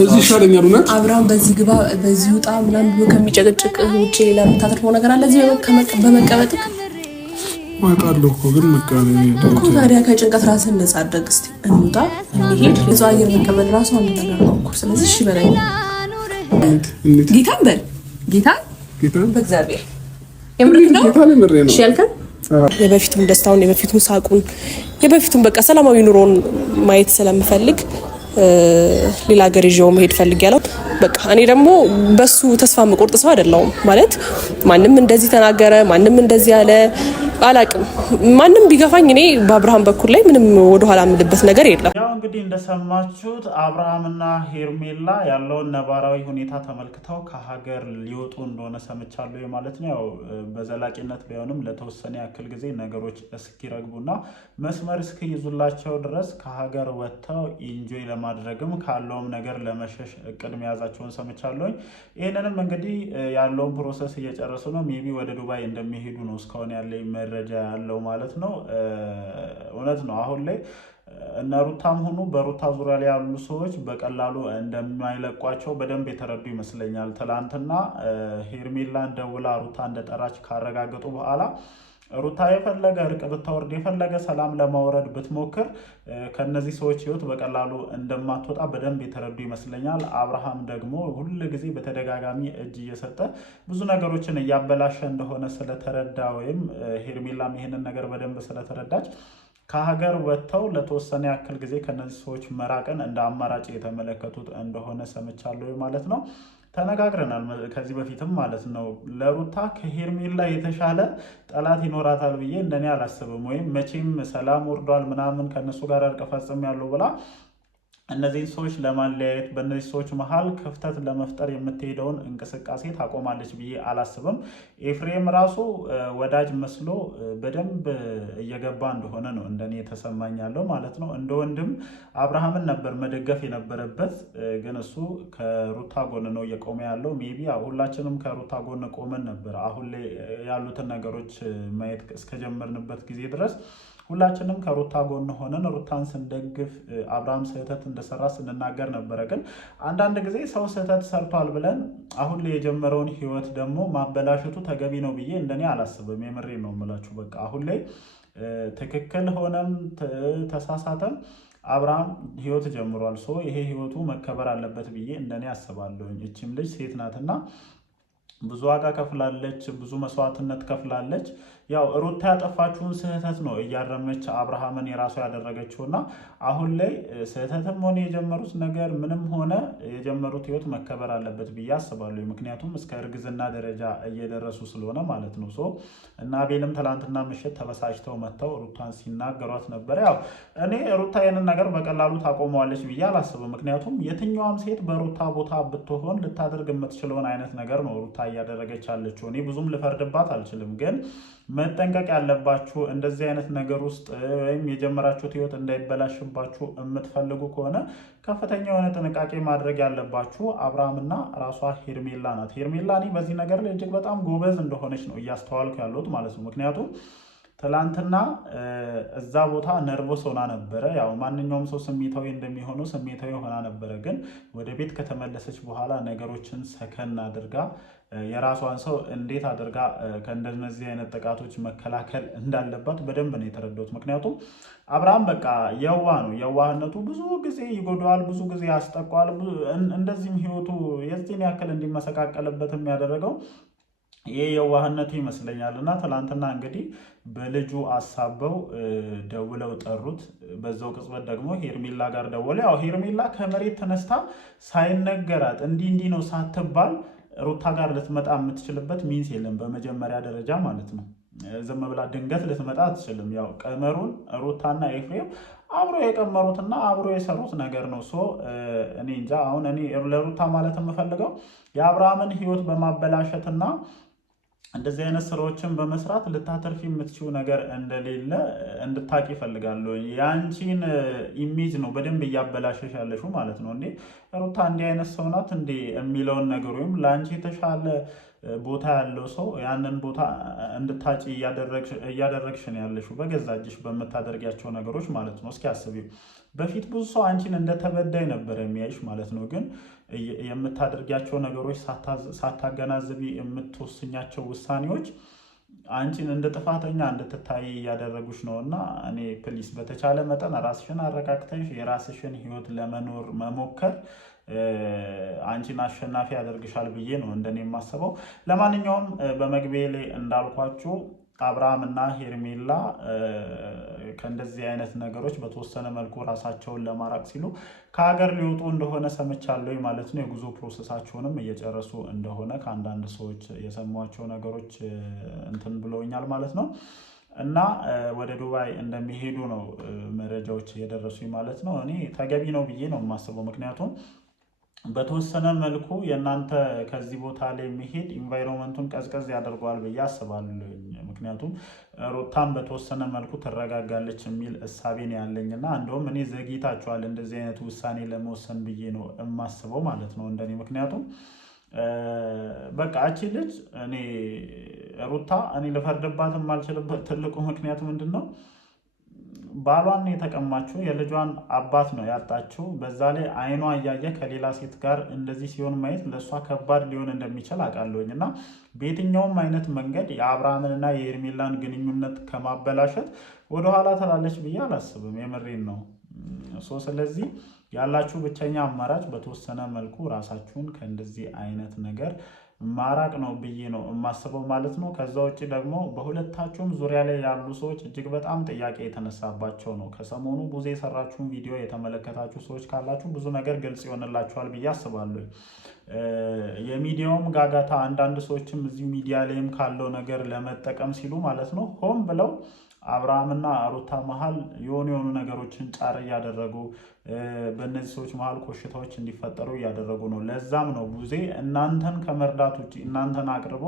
እዚህ ይሻለኛል እውነት አብርሃም በዚህ ግባ በዚህ ውጣ ምናምን ብሎ ከሚጨቅጭቅ ውጪ ለምታተርፈው ነገር አለ እዚህ በመቀበጥክ ማቃለሁ እኮ ግን መቃለኝ እኮ ታዲያ ከጭንቀት ራስን ነፃ አድርግ እስቲ እንውጣ እንሂድ ለዛ አየር መቀበል ራሱ አንድ ነገር ነው እኮ ስለዚህ እሺ በለኝ ጌታን በል ጌታን በእግዚአብሔር የምርክ ነው እሺ ያልከን የበፊቱን ደስታውን የበፊቱን ሳቁን የበፊቱን በቃ ሰላማዊ ኑሮን ማየት ስለምፈልግ ሌላ ሀገር ይዤው መሄድ ፈልጊያለሁ በቃ እኔ ደግሞ በሱ ተስፋ መቆርጥ ሰው አይደለሁም ማለት ማንንም እንደዚህ ተናገረ ማንንም እንደዚህ ያለ አላቅም ማንንም ቢገፋኝ እኔ በአብርሃም በኩል ላይ ምንም ወደ ኋላ ምልበት ነገር የለም ያው እንግዲህ እንደሰማችሁት አብርሃምና ሄርሜላ ያለውን ነባራዊ ሁኔታ ተመልክተው ከሀገር ሊወጡ እንደሆነ ሰምቻለሁ ማለት ነው ያው በዘላቂነት ቢሆንም ለተወሰነ ያክል ጊዜ ነገሮች እስኪረግቡና መስመር እስኪይዙላቸው ድረስ ከሀገር ወጥተው ኢንጆይ ለማድረግም ካለውም ነገር ለመሸሽ እቅድ መያዛቸውን ሰምቻለሁ ይሄንንም እንግዲህ ያለውን ፕሮሰስ እየጨረሱ ነው ሜቢ ወደ ዱባይ እንደሚሄዱ ነው እስካሁን ያለኝ መረጃ ያለው ማለት ነው እውነት ነው አሁን ላይ እነ ሩታም ሆኑ በሩታ ዙሪያ ላይ ያሉ ሰዎች በቀላሉ እንደማይለቋቸው በደንብ የተረዱ ይመስለኛል ትላንትና ሄርሜላን ደውላ ሩታ እንደጠራች ካረጋገጡ በኋላ ሩታ የፈለገ እርቅ ብታወርድ የፈለገ ሰላም ለማውረድ ብትሞክር ከነዚህ ሰዎች ህይወት በቀላሉ እንደማትወጣ በደንብ የተረዱ ይመስለኛል አብርሃም ደግሞ ሁሉ ጊዜ በተደጋጋሚ እጅ እየሰጠ ብዙ ነገሮችን እያበላሸ እንደሆነ ስለተረዳ ወይም ሄርሜላም ይሄንን ነገር በደንብ ስለተረዳች ከሀገር ወጥተው ለተወሰነ ያክል ጊዜ ከነዚህ ሰዎች መራቅን እንደ አማራጭ የተመለከቱት እንደሆነ ሰምቻለሁ ማለት ነው ተነጋግረናል ከዚህ በፊትም ማለት ነው ለሩታ ከሄርሜላ የተሻለ ጠላት ይኖራታል ብዬ እንደኔ አላስብም ወይም መቼም ሰላም ወርዷል ምናምን ከነሱ ጋር እርቅ ፈጽሜያለሁ ብላ እነዚህ ሰዎች ለማለያየት በእነዚህ ሰዎች መሃል ክፍተት ለመፍጠር የምትሄደውን እንቅስቃሴ ታቆማለች ብዬ አላስብም ኤፍሬም ራሱ ወዳጅ መስሎ በደንብ እየገባ እንደሆነ ነው እንደኔ ተሰማኛለሁ ማለት ነው እንደ ወንድም አብርሃምን ነበር መደገፍ የነበረበት ግን እሱ ከሩታ ጎን ነው እየቆመ ያለው ሜቢ ሁላችንም ከሩታ ጎን ቆመን ነበር አሁን ላይ ያሉትን ነገሮች ማየት እስከጀመርንበት ጊዜ ድረስ ሁላችንም ከሩታ ጎን ሆነን ሩታን ስንደግፍ አብርሃም ስህተት እንደሰራ ስንናገር ነበር ግን አንዳንድ ጊዜ ሰው ስህተት ሰርቷል ብለን አሁን ላይ የጀመረውን ህይወት ደግሞ ማበላሸቱ ተገቢ ነው ብዬ እንደኔ አላስብም የምሬ ነው የምላችሁ በቃ አሁን ላይ ትክክል ሆነም ተሳሳተም አብርሃም ህይወት ጀምሯል ሶ ይሄ ህይወቱ መከበር አለበት ብዬ እንደኔ አስባለሁ እቺም ልጅ ሴት ናትና ብዙ ዋጋ ከፍላለች ብዙ መስዋዕትነት ከፍላለች ያው ሩታ ያጠፋችውን ስህተት ነው እያረመች አብርሃምን የራሱ ያደረገችውና አሁን ላይ ስህተትም ሆነ የጀመሩት ነገር ምንም ሆነ የጀመሩት ህይወት መከበር አለበት ብዬ አስባለሁ ምክንያቱም እስከ እርግዝና ደረጃ እየደረሱ ስለሆነ ማለት ነው ሶ እና አቤልም ትላንትና ምሽት ተበሳጭተው መተው ሩታን ሲናገሯት ነበር ያው እኔ ሩታ የንን ነገር በቀላሉ ታቆመዋለች ብዬ አላስብም ምክንያቱም የትኛውም ሴት በሩታ ቦታ ብትሆን ልታደርግ የምትችለውን አይነት ነገር ነው ሩታ እያደረገች ያለችው እኔ ብዙም ልፈርድባት አልችልም ግን መጠንቀቅ ያለባችሁ እንደዚህ አይነት ነገር ውስጥ ወይም የጀመራችሁት ህይወት እንዳይበላሽባችሁ የምትፈልጉ ከሆነ ከፍተኛ የሆነ ጥንቃቄ ማድረግ ያለባችሁ አብርሃምና ራሷ ሄርሜላ ናት ሄርሜላ እኔ በዚህ ነገር ላይ እጅግ በጣም ጎበዝ እንደሆነች ነው እያስተዋልኩ ያለሁት ማለት ነው ምክንያቱም ትላንትና እዛ ቦታ ነርቮስ ሆና ነበረ ያው ማንኛውም ሰው ስሜታዊ እንደሚሆነው ስሜታዊ ሆና ነበረ ግን ወደ ቤት ከተመለሰች በኋላ ነገሮችን ሰከን አድርጋ የራሷን ሰው እንዴት አድርጋ ከእንደነዚህ አይነት ጥቃቶች መከላከል እንዳለባት በደንብ ነው የተረዳሁት ምክንያቱም አብርሃም በቃ የዋህነቱ ብዙ ጊዜ ይጎዳዋል ብዙ ጊዜ ያስጠቋል እንደዚህም ህይወቱ የዚህን ያክል እንዲመሰቃቀልበትም ያደረገው ይሄ የዋህነቱ ይመስለኛልና ትላንትና እንግዲህ በልጁ አሳበው ደውለው ጠሩት በዛው ቅጽበት ደግሞ ሄርሜላ ጋር ደወለ ያው ሄርሜላ ከመሬት ተነስታ ሳይነገራት እንዲ ነው ሳትባል ሩታ ጋር ልትመጣ የምትችልበት ሚንስ የለም በመጀመሪያ ደረጃ ማለት ነው ዝም ብላ ድንገት ልትመጣ አትችልም ያው ቀመሩን ሩታና ኤፍሬም አብሮ የቀመሩትና አብሮ የሰሩት ነገር ነው ሶ እኔ እንጃ አሁን እኔ ለሩታ ማለት የምፈልገው የአብርሃምን ህይወት በማበላሸትና እንደዚህ አይነት ስራዎችን በመስራት ልታተርፊ የምትችው ነገር እንደሌለ እንድታቂ ፈልጋለሁ ያንቺን ኢሜጅ ነው በደንብ እያበላሸሽ ያለሽው ማለት ነው እንዴ ሩታ እንዲህ አይነት ሰው ናት እንዴ የሚለውን ነገር ወይም ላንቺ የተሻለ ቦታ ያለው ሰው ያንን ቦታ እንድታጪ እያደረግሽ ነው ያለሽው በገዛ እጅሽ በመታደርጊያቸው ነገሮች ማለት ነው እስኪ አስቢው በፊት ብዙ ሰው አንቺን እንደተበዳይ ነበር የሚያይሽ ማለት ነው። ግን የምታደርጊያቸው ነገሮች ሳታገናዝቢ የምትወስኛቸው ውሳኔዎች አንቺን እንደ ጥፋተኛ እንድትታይ እያደረጉሽ ነው። እና እኔ ፕሊስ በተቻለ መጠን ራስሽን አረጋግተሽ የራስሽን ህይወት ለመኖር መሞከር አንቺን አሸናፊ ያደርግሻል ብዬ ነው እንደኔ የማስበው። ለማንኛውም በመግቢያ ላይ እንዳልኳችሁ አብርሃም እና ሄርሜላ ከእንደዚህ አይነት ነገሮች በተወሰነ መልኩ ራሳቸውን ለማራቅ ሲሉ ከሀገር ሊወጡ እንደሆነ ሰምቻለሁ ማለት ነው። የጉዞ ፕሮሰሳቸውንም እየጨረሱ እንደሆነ ከአንዳንድ ሰዎች የሰሟቸው ነገሮች እንትን ብለውኛል ማለት ነው። እና ወደ ዱባይ እንደሚሄዱ ነው መረጃዎች እየደረሱኝ ማለት ነው። እኔ ተገቢ ነው ብዬ ነው የማስበው። ምክንያቱም በተወሰነ መልኩ የእናንተ ከዚህ ቦታ ላይ የሚሄድ ኢንቫይሮንመንቱን ቀዝቀዝ ያደርገዋል ብዬ አስባለሁ። ምክንያቱም ሩታም በተወሰነ መልኩ ትረጋጋለች የሚል እሳቤን ያለኝና እንደውም እኔ ዘግይታችኋል እንደዚህ አይነት ውሳኔ ለመወሰን ብዬ ነው የማስበው ማለት ነው እንደኔ። ምክንያቱም በቃ እቺ ልጅ እኔ ሩታ እኔ ልፈርድባት የማልችልበት ትልቁ ምክንያት ምንድን ነው? ባሏን የተቀማችው የልጇን አባት ነው ያጣችው። በዛ ላይ አይኗ እያየ ከሌላ ሴት ጋር እንደዚህ ሲሆን ማየት ለእሷ ከባድ ሊሆን እንደሚችል አውቃለሁኝ። እና በየትኛውም አይነት መንገድ የአብርሃምንና የሄርሜላን ግንኙነት ከማበላሸት ወደኋላ ትላለች ብዬ አላስብም። የምሬን ነው። ስለዚህ ያላችሁ ብቸኛ አማራጭ በተወሰነ መልኩ ራሳችሁን ከእንደዚህ አይነት ነገር ማራቅ ነው ብዬ ነው የማስበው ማለት ነው። ከዛ ውጭ ደግሞ በሁለታችሁም ዙሪያ ላይ ያሉ ሰዎች እጅግ በጣም ጥያቄ የተነሳባቸው ነው። ከሰሞኑ ብዙ የሰራችሁን ቪዲዮ የተመለከታችሁ ሰዎች ካላችሁ ብዙ ነገር ግልጽ ይሆንላችኋል ብዬ አስባለሁ። የሚዲያውም ጋጋታ አንዳንድ ሰዎችም እዚሁ ሚዲያ ላይም ካለው ነገር ለመጠቀም ሲሉ ማለት ነው ሆን ብለው አብርሃምና ሩታ መሀል የሆኑ ነገሮችን ጫር እያደረጉ በእነዚህ ሰዎች መሀል ኮሽታዎች እንዲፈጠሩ እያደረጉ ነው። ለዛም ነው ቡዜ እናንተን ከመርዳት ውጭ እናንተን አቅርቦ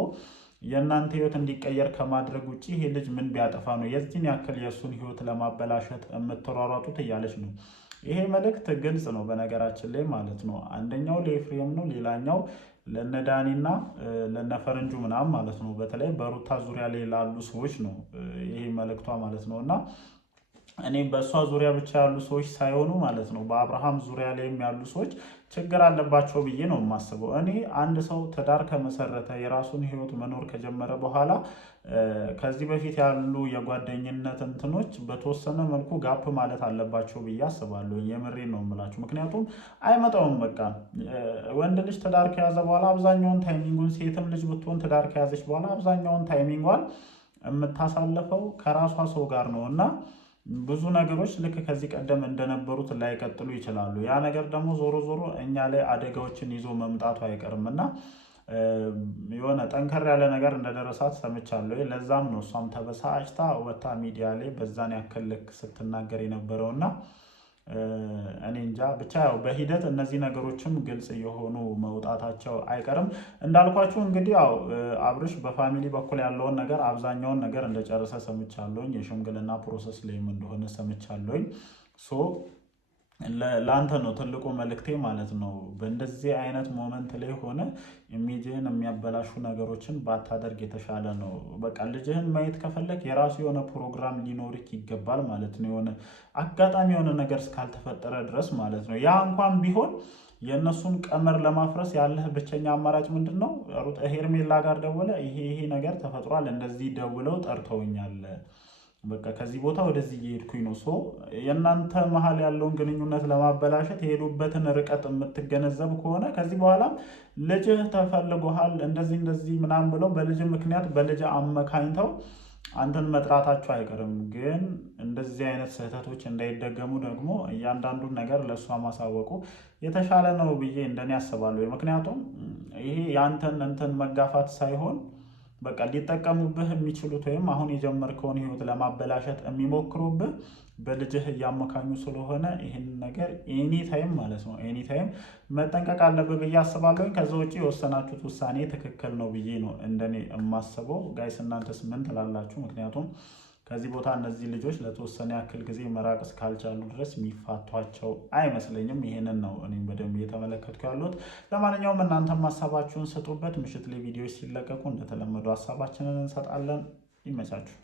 የእናንተ ህይወት እንዲቀየር ከማድረግ ውጭ ይሄ ልጅ ምን ቢያጠፋ ነው የዚህን ያክል የእሱን ህይወት ለማበላሸት የምትሯሯጡት እያለች ነው። ይሄ መልእክት ግልጽ ነው በነገራችን ላይ ማለት ነው። አንደኛው ለኤፍሬም ነው፣ ሌላኛው ለነዳኒና ለነፈረንጁ ምናምን ማለት ነው። በተለይ በሩታ ዙሪያ ላይ ላሉ ሰዎች ነው ይሄ መልእክቷ ማለት ነው። እና እኔ በእሷ ዙሪያ ብቻ ያሉ ሰዎች ሳይሆኑ ማለት ነው በአብርሃም ዙሪያ ላይም ያሉ ሰዎች ችግር አለባቸው ብዬ ነው የማስበው። እኔ አንድ ሰው ትዳር ከመሰረተ የራሱን ህይወት መኖር ከጀመረ በኋላ ከዚህ በፊት ያሉ የጓደኝነት እንትኖች በተወሰነ መልኩ ጋፕ ማለት አለባቸው ብዬ አስባለሁ። የምሬን ነው የምላችሁ። ምክንያቱም አይመጣውም። በቃ ወንድ ልጅ ትዳር ከያዘ በኋላ አብዛኛውን ታይሚንጉን፣ ሴትም ልጅ ብትሆን ትዳር ከያዘች በኋላ አብዛኛውን ታይሚንጓን የምታሳልፈው ከራሷ ሰው ጋር ነው እና ብዙ ነገሮች ልክ ከዚህ ቀደም እንደነበሩት ላይቀጥሉ ይችላሉ። ያ ነገር ደግሞ ዞሮ ዞሮ እኛ ላይ አደጋዎችን ይዞ መምጣቱ አይቀርም እና የሆነ ጠንከር ያለ ነገር እንደደረሳት ሰምቻለሁ። ለዛም ነው እሷም ተበሳጭታ ወታ ሚዲያ ላይ በዛን ያክል ልክ ስትናገር የነበረውና እኔ እንጃ ብቻ ያው በሂደት እነዚህ ነገሮችም ግልጽ የሆኑ መውጣታቸው አይቀርም። እንዳልኳችሁ እንግዲህ ያው አብርሽ በፋሚሊ በኩል ያለውን ነገር አብዛኛውን ነገር እንደጨረሰ ሰምቻለሁኝ። የሽምግልና ፕሮሰስ ላይም እንደሆነ ሰምቻለሁኝ። ለአንተ ነው ትልቁ መልእክቴ ማለት ነው። በእንደዚህ አይነት ሞመንት ላይ ሆነ ኢሜጅህን የሚያበላሹ ነገሮችን ባታደርግ የተሻለ ነው። በቃ ልጅህን ማየት ከፈለግ የራሱ የሆነ ፕሮግራም ሊኖርክ ይገባል ማለት ነው። የሆነ አጋጣሚ የሆነ ነገር እስካልተፈጠረ ድረስ ማለት ነው። ያ እንኳን ቢሆን የእነሱን ቀመር ለማፍረስ ያለህ ብቸኛ አማራጭ ምንድን ነው? ሄርሜላ ጋር ደውለ ይሄ ነገር ተፈጥሯል፣ እንደዚህ ደውለው ጠርተውኛል፣ በቃ ከዚህ ቦታ ወደዚህ እየሄድኩኝ ነው። የእናንተ መሀል ያለውን ግንኙነት ለማበላሸት የሄዱበትን ርቀት የምትገነዘብ ከሆነ ከዚህ በኋላ ልጅህ ተፈልጎሃል እንደዚህ ምናምን ብለው በልጅ ምክንያት በልጅ አመካኝተው አንተን መጥራታቸው አይቀርም። ግን እንደዚህ አይነት ስህተቶች እንዳይደገሙ ደግሞ እያንዳንዱን ነገር ለእሷ ማሳወቁ የተሻለ ነው ብዬ እንደኔ አስባለሁ። ምክንያቱም ይሄ የአንተን እንትን መጋፋት ሳይሆን በቃ ሊጠቀሙብህ የሚችሉት ወይም አሁን የጀመርከውን ህይወት ለማበላሸት የሚሞክሩብህ በልጅህ እያመካኙ ስለሆነ ይህን ነገር ኤኒታይም ማለት ነው ኤኒታይም መጠንቀቅ አለብህ ብዬ አስባለሁ። ከዛ ውጭ የወሰናችሁት ውሳኔ ትክክል ነው ብዬ ነው እንደኔ የማስበው። ጋይስ እናንተስ ምን ትላላችሁ? ምክንያቱም ከዚህ ቦታ እነዚህ ልጆች ለተወሰነ ያክል ጊዜ መራቅ እስካልቻሉ ድረስ የሚፋቷቸው አይመስለኝም። ይሄንን ነው እኔም በደንብ እየተመለከትኩ ያሉት። ለማንኛውም እናንተም ሀሳባችሁን ስጡበት። ምሽት ላይ ቪዲዮዎች ሲለቀቁ እንደተለመዱ ሀሳባችንን እንሰጣለን። ይመቻችሁ።